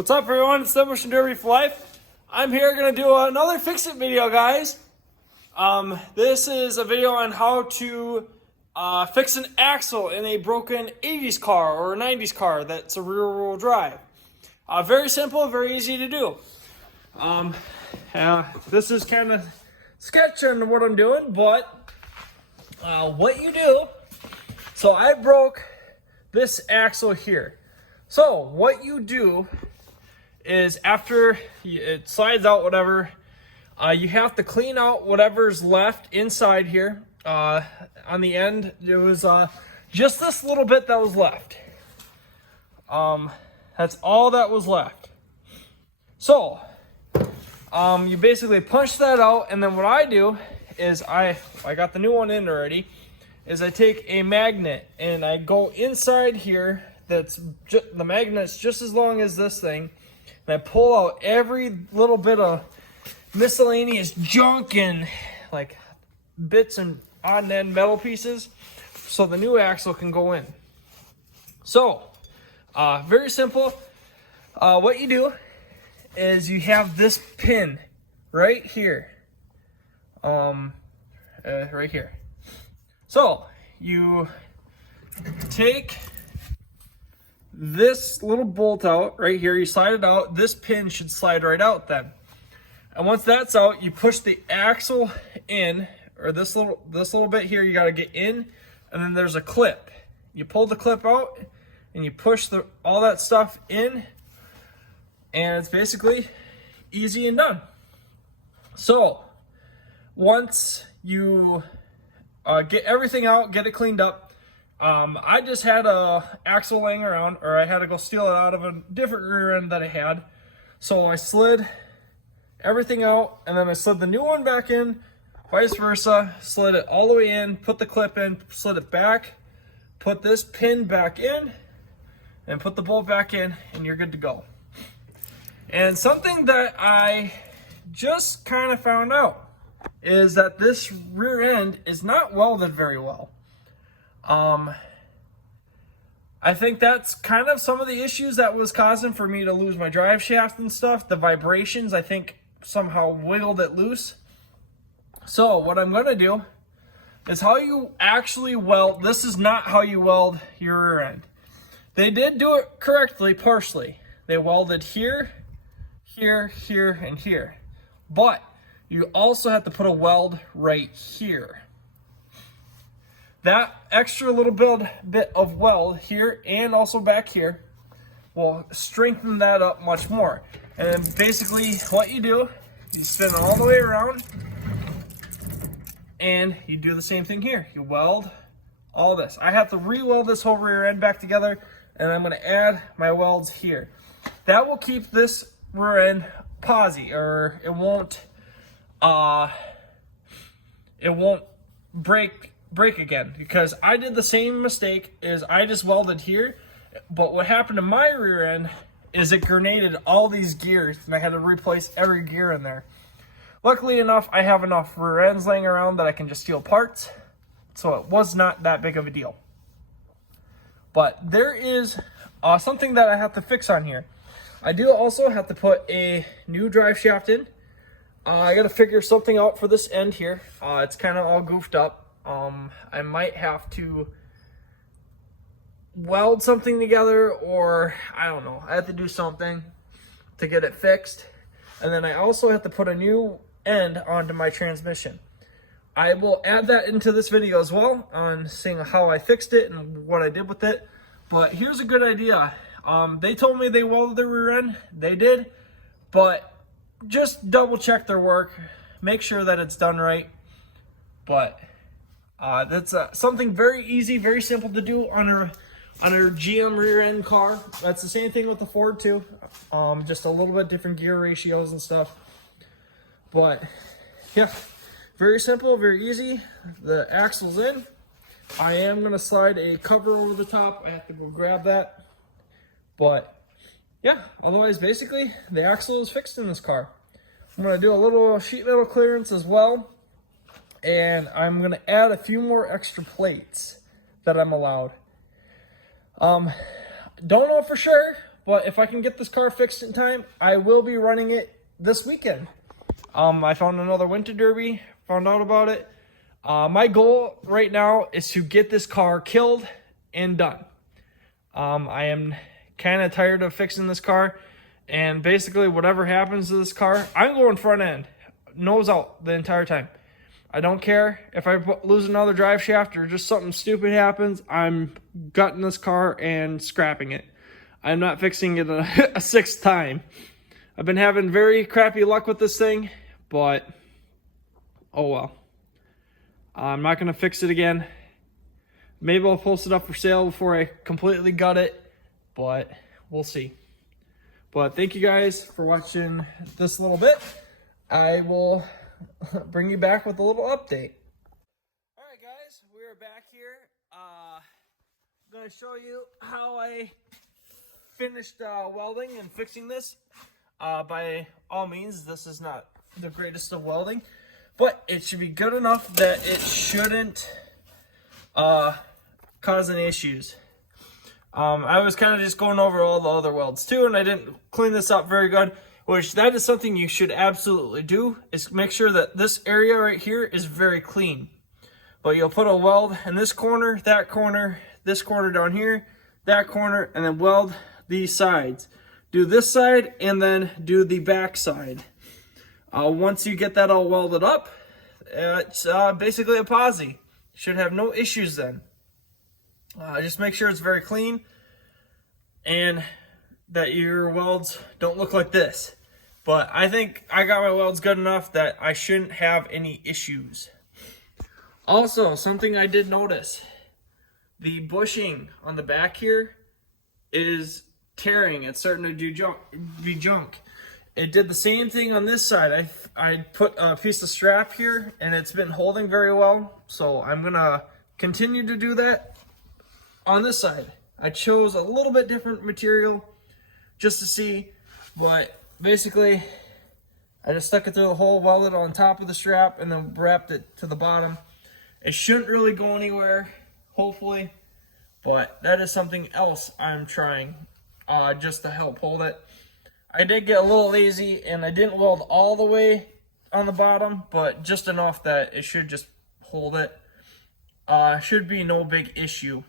What's up, everyone? It's Demolition Derby for Life. I'm here going to do another fix-it video, guys. This is a video on how to fix an axle in a broken 80's car or a 90's car that's a rear-wheel drive. Very simple, very easy to do. This is kind of sketch on what I'm doing, but what you do, so I broke this axle here. So what you do is after it slides out, whatever, you have to clean out whatever's left inside here. On the end, there was just this little bit that was left. That's all that was left. So you basically punch that out, and then what I do is I got the new one in already, is I take a magnet and I go inside here. The magnet's just as long as this thing, and I pull out every little bit of miscellaneous junk and like bits and odd and end metal pieces so the new axle can go in. So very simple. What you do is you have this pin right here, right here. So you take this little bolt out right here, you slide it out, this pin should slide right out then. And once that's out, you push the axle in, or this little bit here, you got to get in, and then there's a clip. You pull the clip out and you push all that stuff in, and it's basically easy and done. So once you get everything out, get it cleaned up, I just had a axle laying around, or I had to go steal it out of a different rear end that I had. So I slid everything out, and then I slid the new one back in, vice versa, slid it all the way in, put the clip in, slid it back, put this pin back in, and put the bolt back in, and you're good to go. And something that I just kind of found out is that this rear end is not welded very well. I think that's kind of some of the issues that was causing for me to lose my drive shaft and stuff. The vibrations, I think, somehow wiggled it loose. So what I'm going to do is how you actually weld. This is not how you weld your rear end. They did do it correctly, partially. They welded here, here, here, and here. But you also have to put a weld right here. That extra little bit of weld here and also back here will strengthen that up much more. And then basically what you do, you spin it all the way around, and you do the same thing here. You weld all this. I have to re-weld this whole rear end back together, and I'm going to add my welds here. That will keep this rear end posy, or it won't break again, because I did the same mistake. Is I just welded here, but what happened to my rear end is it grenaded all these gears, and I had to replace every gear in there. Luckily enough, I have enough rear ends laying around that I can just steal parts, so it was not that big of a deal. But there is something that I have to fix on here. I do also have to put a new drive shaft in. I got to figure something out for this end here. It's kind of all goofed up. I might have to weld something together, or I don't know. I have to do something to get it fixed. And then I also have to put a new end onto my transmission. I will add that into this video as well, on seeing how I fixed it and what I did with it. But here's a good idea. They told me they welded their rear end. They did, but just double check their work. Make sure that it's done right. But that's something very easy, very simple to do on our GM rear end car. That's the same thing with the Ford too. Just a little bit different gear ratios and stuff. But yeah, very simple, very easy. The axle's in. I am gonna slide a cover over the top. I have to go grab that. But yeah, otherwise basically the axle is fixed in this car. I'm gonna do a little sheet metal clearance as well. And I'm going to add a few more extra plates that I'm allowed. Don't know for sure, but if I can get this car fixed in time, I will be running it this weekend. I found another winter derby, found out about it. My goal right now is to get this car killed and done. I am kind of tired of fixing this car, and basically whatever happens to this car, I'm going front end, nose out the entire time. I don't care if I lose another drive shaft or just something stupid happens. I'm gutting this car and scrapping it. I'm not fixing it a sixth time. I've been having very crappy luck with this thing, but oh well. I'm not going to fix it again. Maybe I'll post it up for sale before I completely gut it, but we'll see. But thank you guys for watching this little bit. I will bring you back with a little update. All right, guys, we're back here. I'm going to show you how I finished welding and fixing this. By all means, this is not the greatest of welding, but it should be good enough that it shouldn't cause any issues. I was kind of just going over all the other welds too, and I didn't clean this up very good, which that is something you should absolutely do, is make sure that this area right here is very clean. But you'll put a weld in this corner, this corner down here, that corner, and then weld these sides. Do this side and then do the back side. Once you get that all welded up, it's basically a posi. Should have no issues then. Just make sure it's very clean and that your welds don't look like this. But I think I got my welds good enough that I shouldn't have any issues. Also, something I did notice, the bushing on the back here is tearing. It's starting to be junk. It did the same thing on this side. I put a piece of strap here and it's been holding very well. So I'm gonna continue to do that on this side. I chose a little bit different material just to see, but basically I just stuck it through the hole, welded on top of the strap, and then wrapped it to the bottom. It shouldn't really go anywhere, hopefully, but that is something else I'm trying just to help hold it. I did get a little lazy and I didn't weld all the way on the bottom, but just enough that it should just hold it. Should be no big issue.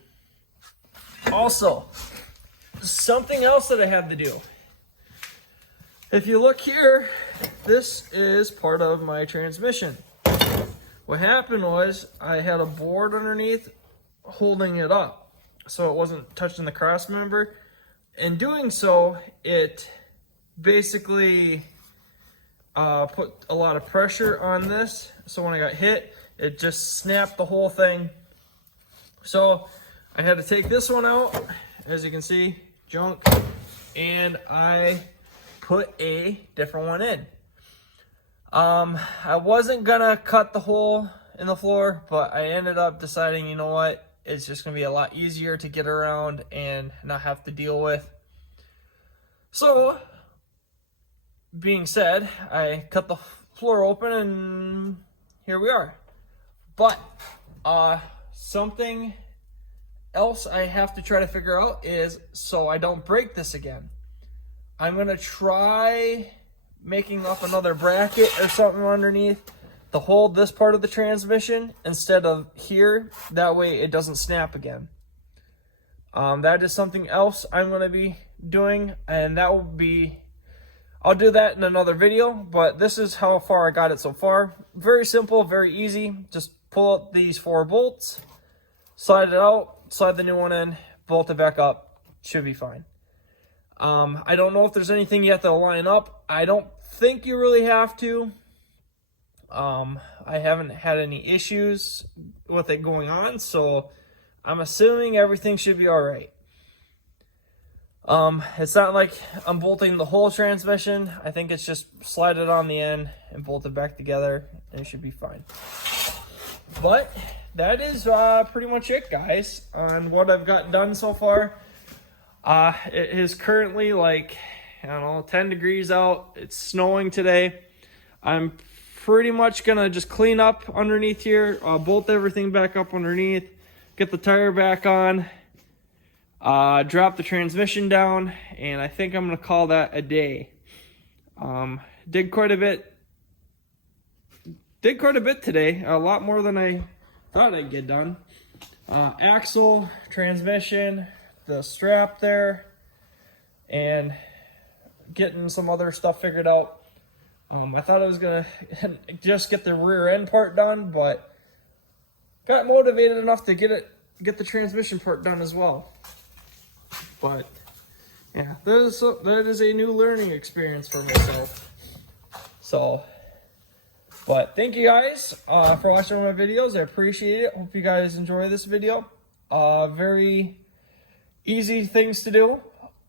Also, something else that I had to do. If you look here, this is part of my transmission. What happened was I had a board underneath holding it up so it wasn't touching the cross member. In doing so, it basically put a lot of pressure on this. So when I got hit, it just snapped the whole thing. So I had to take this one out, as you can see, junk, and I put a different one in. I wasn't gonna cut the hole in the floor, but I ended up deciding, you know what, it's just gonna be a lot easier to get around and not have to deal with. So, being said, I cut the floor open and here we are. But something else I have to try to figure out is, so I don't break this again, I'm gonna try making up another bracket or something underneath to hold this part of the transmission instead of here. That way it doesn't snap again. That is something else I'm going to be doing, and that will be, I'll do that in another video, but this is how far I got it so far. Very simple, very easy. Just pull out these 4 bolts, slide it out, slide the new one in, bolt it back up. Should be fine. I don't know if there's anything you have to line up. I don't think you really have to. I haven't had any issues with it going on, so I'm assuming everything should be all right. It's not like I'm bolting the whole transmission. I think it's just slide it on the end and bolt it back together, and it should be fine. But that is pretty much it, guys, on what I've gotten done so far. It is currently like, I don't know, 10 degrees out. It's snowing today. I'm pretty much gonna just clean up underneath here, bolt everything back up underneath, get the tire back on, Dropped the transmission down, and I think I'm gonna call that a day. Did quite a bit today, a lot more than I thought I'd get done. Axle, transmission, the strap there, and getting some other stuff figured out. I thought I was gonna just get the rear end part done, but got motivated enough to get the transmission part done as well. But yeah, that is a new learning experience for myself. So, but thank you guys for watching my videos. I appreciate it. Hope you guys enjoy this video. Very easy things to do.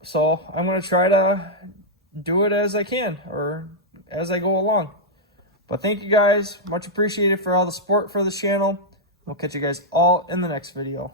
So I'm going to try to do it as I can or as I go along. But thank you guys. Much appreciated for all the support for this channel. We'll catch you guys all in the next video.